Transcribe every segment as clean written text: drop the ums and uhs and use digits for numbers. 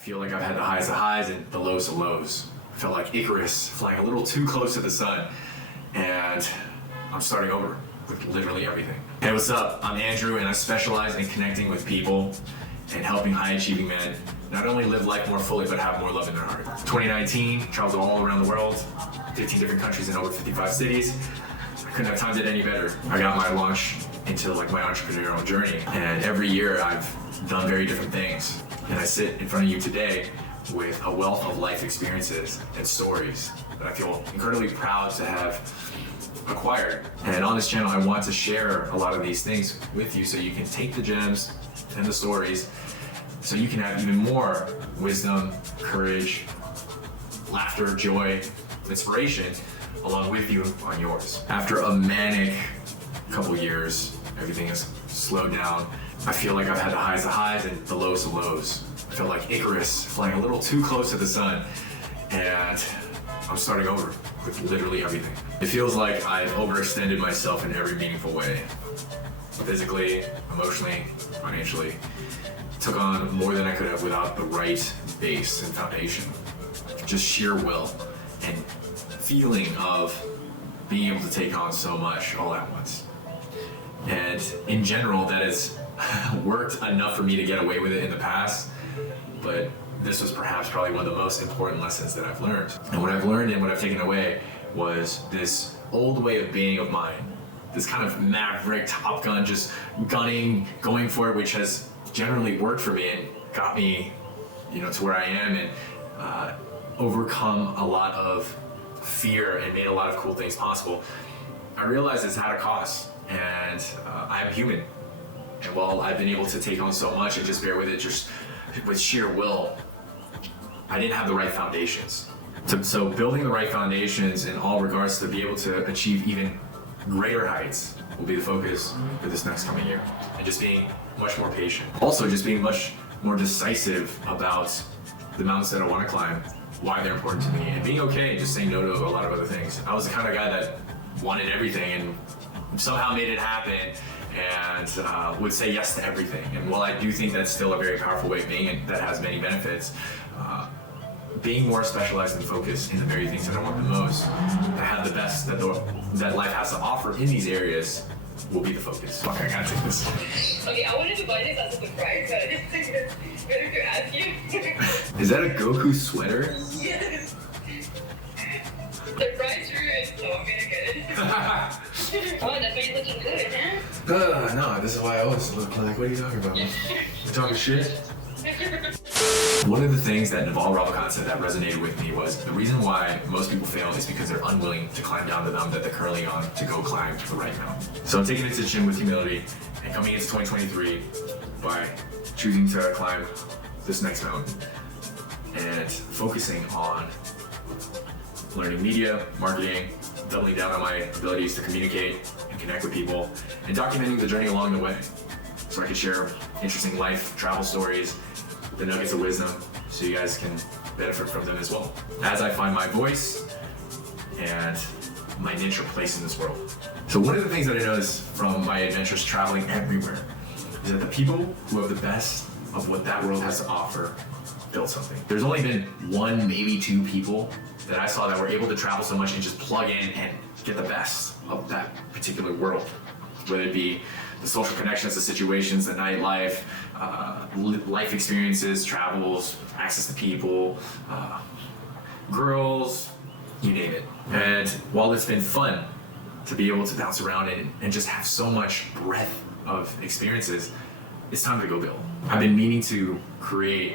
feel like I've had the highs of highs and the lows of lows. I felt like Icarus flying a little too close to the sun, and I'm starting over with literally everything. Hey, what's up? I'm Andrew, and I specialize in connecting with people and helping high-achieving men not only live life more fully, but have more love in their heart. 2019, traveled all around the world, 15 different countries in over 55 cities. I couldn't have timed it any better. I got my launch into my entrepreneurial journey, and every year I've done very different things. And I sit in front of you today with a wealth of life experiences and stories that I feel incredibly proud to have acquired. And on this channel, I want to share a lot of these things with you so you can take the gems and the stories so you can have even more wisdom, courage, laughter, joy, inspiration along with you on yours. After a manic couple years, everything has slowed down. I feel like I've had the highs of highs and the lows of lows. I feel like Icarus flying a little too close to the sun, and I'm starting over with literally everything. It feels like I've overextended myself in every meaningful way. Physically, emotionally, financially. Took on more than I could have without the right base and foundation. Just sheer will and feeling of being able to take on so much all at once. And in general, that has worked enough for me to get away with it in the past, but this was probably one of the most important lessons that I've learned. And what I've learned and what I've taken away was this old way of being of mine, this kind of maverick Top Gun, just gunning, going for it, which has generally worked for me and got me, to where I am, and overcome a lot of fear and made a lot of cool things possible. I realized it's had a cost, and I'm human. And while I've been able to take on so much and just bear with it, just with sheer will, I didn't have the right foundations. So building the right foundations in all regards to be able to achieve even greater heights will be the focus for this next coming year. And just being much more patient. Also just being much more decisive about the mountains that I want to climb, why they're important to me, and being okay just saying no to a lot of other things. I was the kind of guy that wanted everything and somehow made it happen, and would say yes to everything. And while I do think that's still a very powerful way of being, and that has many benefits, being more specialized and focused in the very things that I want the most, that have the best that life has to offer in these areas, will be the focus. Fuck, I gotta take this. Okay, I wanted to buy this as a surprise, but I just think it's better to ask you. Is that a Goku sweater? Yes. Surprise rude, so I'm gonna get it. Oh, that's why you're looking good, huh? No, this is why I always look like, what are you talking about? You talking shit? One of the things that Naval Ravikant said that resonated with me was the reason why most people fail is because they're unwilling to climb down the mountain that they're currently on to go climb the right mountain. So I'm taking it to the gym with humility and coming into 2023 by choosing to climb this next mountain and focusing on learning media, marketing, doubling down on my abilities to communicate and connect with people, and documenting the journey along the way so I can share interesting life, travel stories, the nuggets of wisdom, so you guys can benefit from them as well. As I find my voice and my niche or place in this world. So one of the things that I noticed from my adventures traveling everywhere is that the people who have the best of what that world has to offer build something. There's only been one, maybe two people that I saw that were able to travel so much and just plug in and get the best of that particular world. Whether it be the social connections, the situations, the nightlife, life experiences, travels, access to people, girls, you name it. And while it's been fun to be able to bounce around and just have so much breadth of experiences, it's time to go build. I've been meaning to create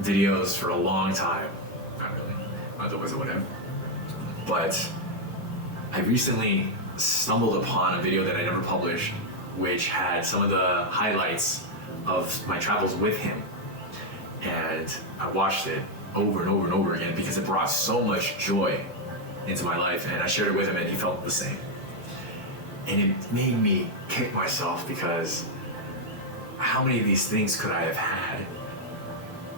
videos for a long time. Not really, otherwise I would have. But I recently stumbled upon a video that I never published, which had some of the highlights of my travels with him. And I watched it over and over and over again because it brought so much joy into my life, and I shared it with him and he felt the same. And it made me kick myself because how many of these things could I have had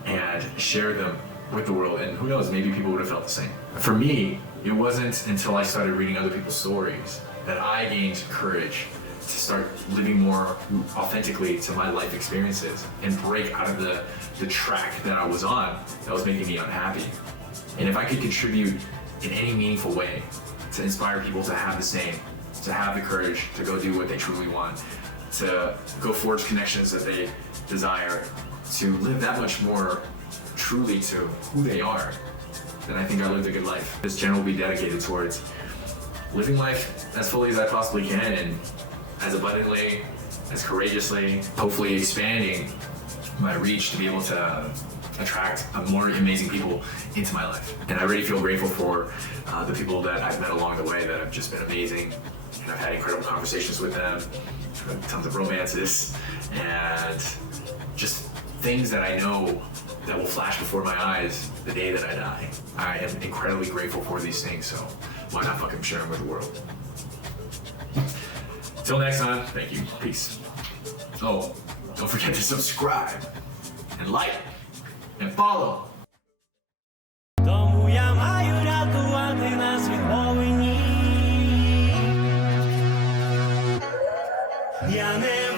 and shared them with the world, and who knows, maybe people would have felt the same. For me, it wasn't until I started reading other people's stories that I gained courage start living more authentically to my life experiences and break out of the track that I was on that was making me unhappy. And if I could contribute in any meaningful way to inspire people to have the same, to have the courage to go do what they truly want, to go forge connections that they desire, to live that much more truly to who they are, then I think I lived a good life. This channel will be dedicated towards living life as fully as I possibly can and as abundantly, as courageously, hopefully expanding my reach to be able to attract more amazing people into my life. And I really feel grateful for the people that I've met along the way that have just been amazing. And I've had incredible conversations with them, tons of romances, and just things that I know that will flash before my eyes the day that I die. I am incredibly grateful for these things, so why not fucking share them with the world? Till next time, thank you, peace. Oh, don't forget to subscribe and like and follow. Тому я маю рятувати нас від повені. Я не